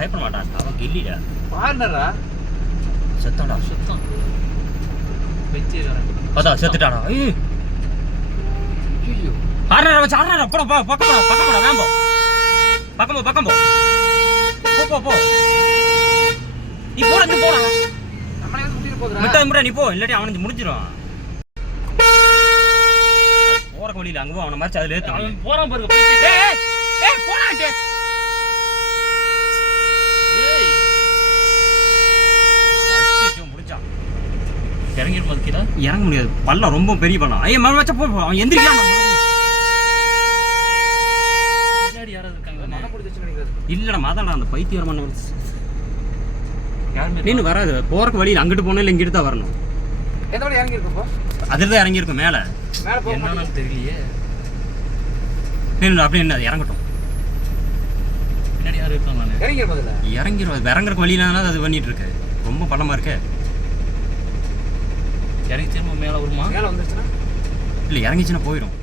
பயப்பட மாட்டான் அவன் கில்லிடா பாருடா செத்தாடா சுத்தம் வெச்சு அதான் செத்துட்டாடா ஐயோ ஆறடா வச்சு ஆறடா போடா பக்கம் போடா வேம்போ பக்கம் போ நீ போடா நம்மளே வந்து முட்டிட்டு போகுதுடா முட்டை நீ போ இல்லாட்டி அவனுக்கு முடிஞ்சிரும் போற வழியில அங்க அவன மாதிரி அதுல ஏத்து அவன் போறான் பாருங்க ஏய் போடாடே ஏய் அடிச்சு முடிச்சான் இறங்கிர மதுக்கிடா இறங்க முடியாது பல்ல ரொம்ப பெரிய பல்லம் ஐய மர வச்ச போ அவன் எந்திரிக்கலாம் பின்னாடி யாராவது இருக்காங்க மன முடிச்சு நினைக்கிறது இல்லடா மாதாடா அந்த பைத்தியம் மண்ண யாருமே நீ வராது போறக்கு வழியில அங்கிட்டு போணும் இல்ல இங்கிட்டு தான் வரணும் எந்த வழி இறங்கி இருக்கோம் அதுல தான் இறங்கி இருக்கும் மேல போக என்னன்னு தெரியலையே என்ன அப்படியே என்ன இறங்கட்டும் பின்னாடி யாரும் இருக்காங்க இறங்கிற முதல்ல இறங்குறக்கு வழியில அது பண்ணிட்டு இருக்கு ரொம்ப பள்ளமா இருக்கு இறங்கி திரும்ப மேல வருமா மேல வந்துச்சுன்னா இல்ல இறங்கிச்சுன்னா போயிடும்